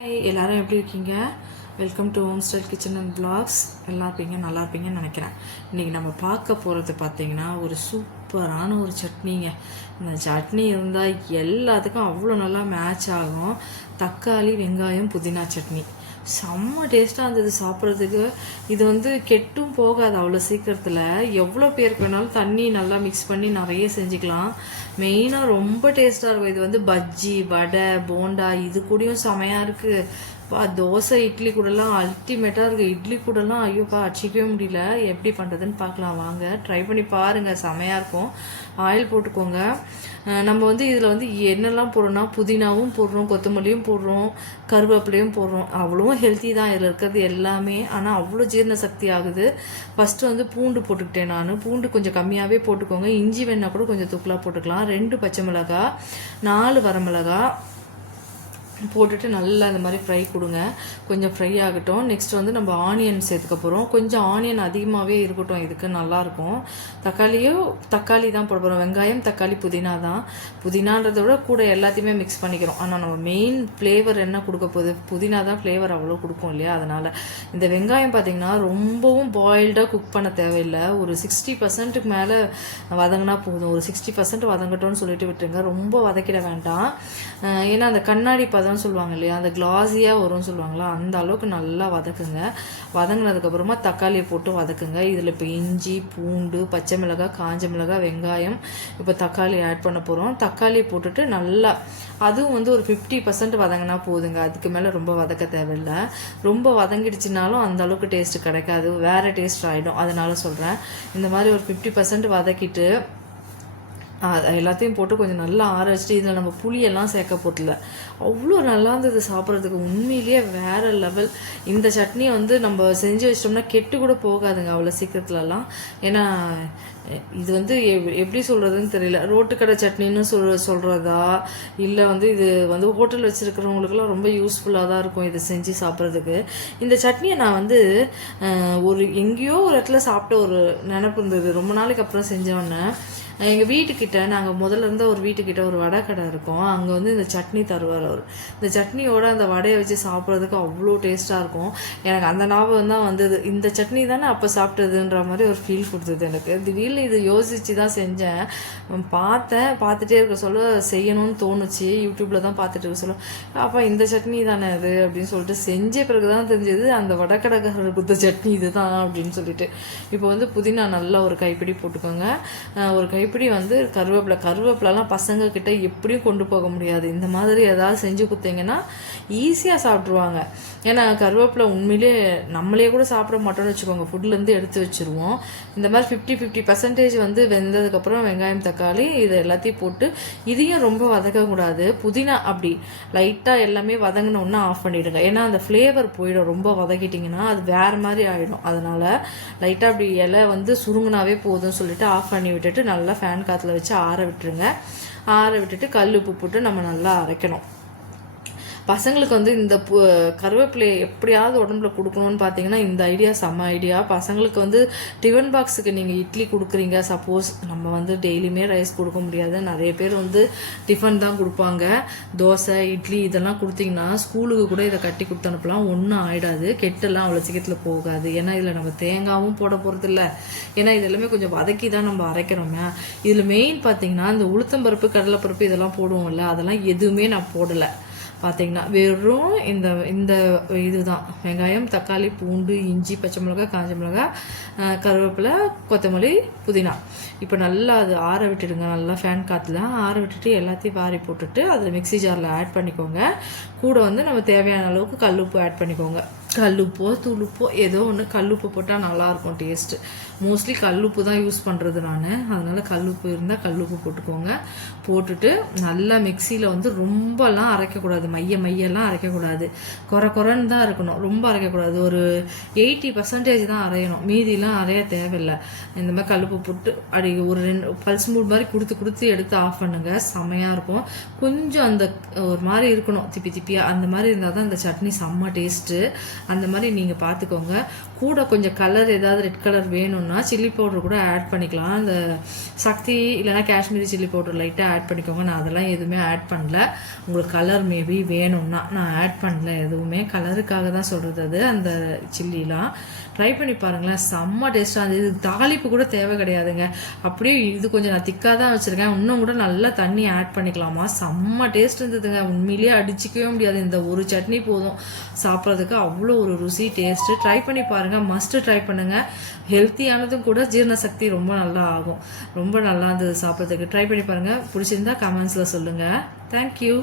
Hi, எல்லாரும் எப்படி இருக்கீங்க? Welcome to home style kitchen and blogs. எல்லாம் இருப்பீங்க, நல்லா இருப்பீங்கன்னு நினைக்கிறேன். இன்றைக்கி நம்ம பார்க்க போகிறது பார்த்திங்கன்னா ஒரு சூப்பரான ஒரு சட்னிங்க. இந்த சட்னி இருந்தால் எல்லாத்துக்கும் அவ்வளோ நல்லா மேட்ச் ஆகும். தக்காளி, வெங்காயம், புதினா சட்னி செம்ம டேஸ்ட்டாக இருந்தது சாப்பிட்றதுக்கு. இது கெட்டும் போகாது அவ்வளோ சீக்கிரத்தில். எவ்வளோ பேருக்கு வேணாலும் தண்ணி நல்லா மிக்ஸ் பண்ணி நிறைய செஞ்சுக்கலாம். மெயினாக ரொம்ப டேஸ்ட்டாக இருக்கும். இது பஜ்ஜி, வடை, போண்டா இது கூடயும் செமையாக இருக்குது. தோசை, இட்லி கூடலாம் அல்டிமேட்டாக இருக்குது. இட்லி கூடலாம் ஐயோப்பா அடிச்சிக்கவே முடியல. எப்படி பண்ணுறதுன்னு பார்க்கலாம் வாங்க. ட்ரை பண்ணி பாருங்கள், செமையாக இருக்கும். ஆயில் போட்டுக்கோங்க. நம்ம இதில் என்னெல்லாம் போடுறோம்னா புதினாவும் போடுறோம், கொத்தமல்லியும் போடுறோம், கருவேப்பிலையும் போடுறோம். அவ்வளோ ஹெல்த்தி தான் இதில் இருக்கிறது எல்லாமே. ஆனால் அவ்வளோ ஜீரண சக்தி ஆகுது. ஃபஸ்ட்டு பூண்டு போட்டுக்கிட்டேன் நான். பூண்டு கொஞ்சம் கம்மியாகவே போட்டுக்கோங்க. இஞ்சி வேணா கூட கொஞ்சம் தூக்கலாக போட்டுக்கலாம். 2 பச்சை மிளகாய், 4 வரமிளகா போட்டுட்டு நல்லா இந்த மாதிரி ஃப்ரை கொடுங்க. கொஞ்சம் ஃப்ரை ஆகட்டும். நெக்ஸ்ட் நம்ம ஆனியன் சேர்த்துக்க போகிறோம். கொஞ்சம் ஆனியன் அதிகமாகவே இருக்கட்டும், இதுக்கு நல்லாயிருக்கும். தக்காளி தான் போட போகிறோம். வெங்காயம், தக்காளி, புதினா தான். புதினான்றதை விட கூட எல்லாத்தையுமே மிக்ஸ் பண்ணிக்கிறோம். ஆனால் நம்ம மெயின் ஃப்ளேவர் என்ன கொடுக்க போகுது? புதினா தான் ஃப்ளேவர் அவ்வளோ கொடுக்கும் இல்லையா? அதனால் இந்த வெங்காயம் பார்த்திங்கன்னா ரொம்பவும் பாயில்டாக குக் பண்ண தேவையில்லை. ஒரு 60% மேலே வதங்கினா போதும். ஒரு 60% வதங்கட்டோன்னு சொல்லிட்டு விட்டுருங்க. ரொம்ப வதக்கிட வேண்டாம். ஏன்னா அந்த கண்ணாடி தான் சொல்லுவாங்க இல்லையா, அந்த கிளாஸியாக வரும்னு சொல்லுவாங்களா, அந்த அளவுக்கு நல்லா வதக்குங்க. வதங்கினதுக்கப்புறமா தக்காளியை போட்டு வதக்குங்க. இதில் இப்போ இஞ்சி, பூண்டு, பச்சை மிளகாய், காஞ்ச மிளகாய், வெங்காயம், இப்போ தக்காளி ஆட் பண்ண போகிறோம். தக்காளியை போட்டுட்டு நல்லா அதுவும் ஒரு 50% வதங்கினா போதுங்க. அதுக்கு மேலே ரொம்ப வதக்க தேவையில்லை. ரொம்ப வதங்கிடுச்சுனாலும் அந்த அளவுக்கு டேஸ்ட்டு கிடைக்காது, வேறு டேஸ்ட் ஆகிடும். அதனால சொல்கிறேன், இந்த மாதிரி ஒரு 50% வதக்கிட்டு எல்லாத்தையும் போட்டு கொஞ்சம் நல்லா ஆற வச்சுட்டு இதில் நம்ம புளியெல்லாம் சேர்க்க போட்டில்ல, அவ்வளோ நல்லா இருந்தது சாப்பிட்றதுக்கு. உண்மையிலேயே வேறு லெவல். இந்த சட்னி நம்ம செஞ்சு வச்சிட்டோம்னா கெட்டு கூட போகாதுங்க அவ்வளோ சீக்கிரத்துலலாம். ஏன்னா இது எப்படி சொல்கிறதுன்னு தெரியல. ரோட்டுக்கடை சட்னின்னு சொல்கிறதா இல்லை இது ஹோட்டல் வச்சுருக்கிறவங்களுக்குலாம் ரொம்ப யூஸ்ஃபுல்லாக தான் இருக்கும் இது செஞ்சு சாப்பிட்றதுக்கு. இந்த சட்னியை நான் ஒரு எங்கேயோ ஒரு இடத்துல சாப்பிட்ட ஒரு நினப்பு இருந்தது. ரொம்ப நாளைக்கு அப்புறம் செஞ்சோன்னே எங்கள் வீட்டுக்கிட்ட, நாங்கள் முதல்ல இருந்த ஒரு வீட்டுக்கிட்ட ஒரு வடை கடை இருக்கும். அங்கே இந்த சட்னி தருவார் அவர். இந்த சட்னியோட அந்த வடையை வச்சு சாப்பிட்றதுக்கு அவ்வளோ டேஸ்ட்டாக இருக்கும். எனக்கு அந்த ஞாபகம் தான் வந்தது. இந்த சட்னி தானே அப்போ சாப்பிட்டதுன்ற மாதிரி ஒரு ஃபீல் கொடுத்தது எனக்கு. திடீர்னு இது யோசித்து தான் செஞ்சேன். பார்த்துட்டே இருக்க சொல்ல செய்யணும்னு தோணுச்சு. யூடியூப்பில் தான் பார்த்துட்டு இருக்க சொல்ல, அப்போ இந்த சட்னி தானே அது அப்படின்னு சொல்லிட்டு செஞ்ச பிறகு தான் தெரிஞ்சது அந்த வடக்கடைக்காரர் கொடுத்த சட்னி இது தான் அப்படின்னு சொல்லிட்டு. இப்போ புதினா நல்லா ஒரு கைப்பிடி போட்டுக்கோங்க. ஒரு கைப்பிடி கருவேப்பிலலாம் பசங்க கிட்ட எப்படியும் கொண்டு போக முடியாது. இந்த மாதிரி ஏதாவது செஞ்சு கொடுத்தீங்கன்னா ஈஸியாக சாப்பிட்ருவாங்க. ஏன்னா கருவேப்பிலை உண்மையிலே நம்மளே கூட சாப்பிட மாட்டோம்னு வச்சுக்கோங்க, ஃபுட்லேருந்து எடுத்து வச்சுருவோம். இந்த மாதிரி 50% வெந்ததுக்கப்புறம் வெங்காயம், தக்காளி இது எல்லாத்தையும் போட்டு இதையும் ரொம்ப வதக்கக்கூடாது. புதினா அப்படி லைட்டாக எல்லாமே வதங்கினோன்னா ஆஃப் பண்ணிவிடுங்க. ஏன்னா அந்த ஃப்ளேவர் போயிடும். ரொம்ப வதக்கிட்டிங்கன்னா அது வேறு மாதிரி ஆகிடும். அதனால் லைட்டாக அப்படி இலை சுருங்கினாவே போதும்னு சொல்லிட்டு ஆஃப் பண்ணி விட்டுட்டு நல்லா ஃபேன் காற்றுல வச்சு ஆற விட்டுருங்க. ஆற விட்டுட்டு கல் உப்பு போட்டு நம்ம நல்லா அரைக்கணும். பசங்களுக்கு இந்த கருவேப்பிலையை எப்படியாவது உடம்புல கொடுக்கணும்னு பார்த்தீங்கன்னா இந்த ஐடியா செம்ம ஐடியா. பசங்களுக்கு டிஃபன் பாக்ஸுக்கு நீங்கள் இட்லி கொடுக்குறீங்க, சப்போஸ் நம்ம டெய்லியுமே ரைஸ் கொடுக்க முடியாது. நிறைய பேர் டிஃபன் தான் கொடுப்பாங்க. தோசை, இட்லி இதெல்லாம் கொடுத்தீங்கன்னா ஸ்கூலுக்கு கூட இதை கட்டி கொடுத்து அனுப்பலாம். ஒன்றும் ஆகிடாது, கெட்டெல்லாம் அவ்வளோ சீக்கிரத்தில் போகாது. ஏன்னா இதில் நம்ம தேங்காயும் போட போகிறது இல்லை. ஏன்னா இது எல்லாமே கொஞ்சம் வதக்கி தான் நம்ம அரைக்கிறோமே. இதில் மெயின் பார்த்தீங்கன்னா இந்த உளுத்தம்பருப்பு, கடலைப்பருப்பு இதெல்லாம் போடுவோம்ல, அதெல்லாம் எதுவுமே நான் போடலை. பார்த்தீங்கன்னா வெறும் இந்த இதுதான் வெங்காயம், தக்காளி, பூண்டு, இஞ்சி, பச்சை மிளகாய், காஞ்ச மிளகாய், கருவேப்பிலை, கொத்தமல்லி, புதினா. இப்போ நல்லா அது ஆற விட்டுடுங்க. நல்லா ஃபேன் காற்றுல ஆற விட்டுட்டு எல்லாத்தையும் வாரி போட்டுட்டு அதில் மிக்ஸி ஜாரில் ஆட் பண்ணிக்கோங்க. கூட நம்ம தேவையான அளவுக்கு கல்லுப்பு ஆட் பண்ணிக்கோங்க. கல்லுப்போ தூளுப்போ ஏதோ ஒன்று, கல்லுப்பு போட்டால் நல்லாயிருக்கும் டேஸ்ட்டு. மோஸ்ட்லி கல்லுப்பு தான் யூஸ் பண்ணுறது நான். அதனால் கல்லுப்பு இருந்தால் கல்லுப்பு போட்டுக்கோங்க. போட்டுட்டு நல்லா மிக்சியில் ரொம்பலாம் அரைக்கக்கூடாது. மையெல்லாம் அரைக்கக்கூடாது. குறைன்னு தான் இருக்கணும். ரொம்ப அரைக்கக்கூடாது. ஒரு 80% தான் அரையணும். மீதிலாம் அரைய தேவையில்லை. இந்த மாதிரி கல்லுப்பு போட்டு அப்படி ஒரு 2 பல்ஸ் மூட் மாதிரி கொடுத்து எடுத்து ஆஃப் பண்ணுங்கள். செம்மையாக இருக்கும். கொஞ்சம் அந்த ஒரு மாதிரி இருக்கணும், திப்பியாக அந்த மாதிரி இருந்தால் தான் இந்த சட்னி செம்ம டேஸ்ட்டு. அந்த மாதிரி நீங்கள் பார்த்துக்கோங்க. கூட கொஞ்சம் கலர் ஏதாவது ரெட் கலர் வேணும்னா சில்லி பவுடர் கூட ஆட் பண்ணிக்கலாம். அந்த சக்தி இல்லைனா காஷ்மீரி சில்லி பவுடர் லைட்டாக ஆட் பண்ணிக்கோங்க. நான் அதெல்லாம் எதுவுமே ஆட் பண்ணல. உங்களுக்கு கலர் மேபி வேணும்னா நான் ஆட் பண்ணல, எதுவுமே கலருக்காக தான் சொல்கிறது. அது அந்த சில்லிலாம் ட்ரை பண்ணி பாருங்களேன், செம்ம டேஸ்ட்டாக இருந்தது. இது தாளிப்பு கூட தேவை கிடையாதுங்க. அப்படியே இது கொஞ்சம் நான் திக்காக தான் வச்சுருக்கேன், இன்னும் கூட நல்லா தண்ணி ஆட் பண்ணிக்கலாமா, செம்ம டேஸ்ட் இருந்ததுங்க. உண்மையிலேயே அடிச்சிக்கவே முடியாது. இந்த ஒரு சட்னி போதும் சாப்பிட்றதுக்கு, அவ்வளோ ஒரு ருசி டேஸ்ட்டு. ட்ரை பண்ணி பாருங்கள், மஸ்ட்டு ட்ரை பண்ணுங்கள். ஹெல்த்தியானதும் கூட, ஜீரண சக்தி ரொம்ப நல்லா ஆகும். ரொம்ப நல்லா இருந்தது சாப்பிட்றதுக்கு. ட்ரை பண்ணி பாருங்கள். பிடிச்சிருந்தா கமெண்ட்ஸில் சொல்லுங்கள். தேங்க்யூ.